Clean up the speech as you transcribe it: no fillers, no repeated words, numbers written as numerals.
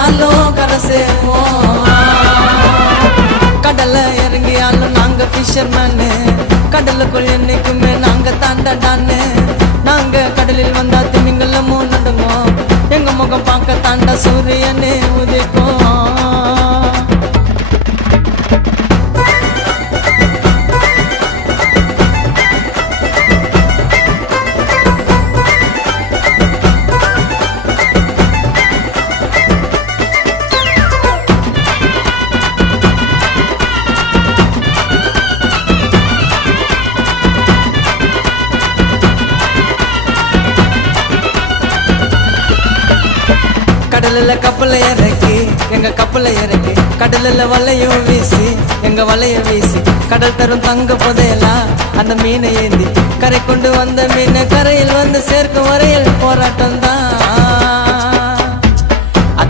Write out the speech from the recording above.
கடந்தாலும் கரை சேருவோம். கடலை இறங்கியாலும் நாங்க ஃபிஷர்மேனு, கடலுக்குள் என்னைக்குமே நாங்க தாண்டடான்னு. நாங்க கடலில் வந்தா திமிங்கலமும் நடுங்கும், எங்க முகம் பார்க்க தாண்டா சூரியனே உதிக்கும். கடலில் கப்பலை இறக்கி எங்க கப்பலை இறக்கி, கடலில் வலையும் வீசி எங்க வலைய வீசி, கடல் தரும் தங்க புதையலா அந்த மீனை ஏந்தி, கரை கொண்டு வந்த மீனை கரையில் வந்து சேர்க்கும் வரையில் போராட்டம் தான்.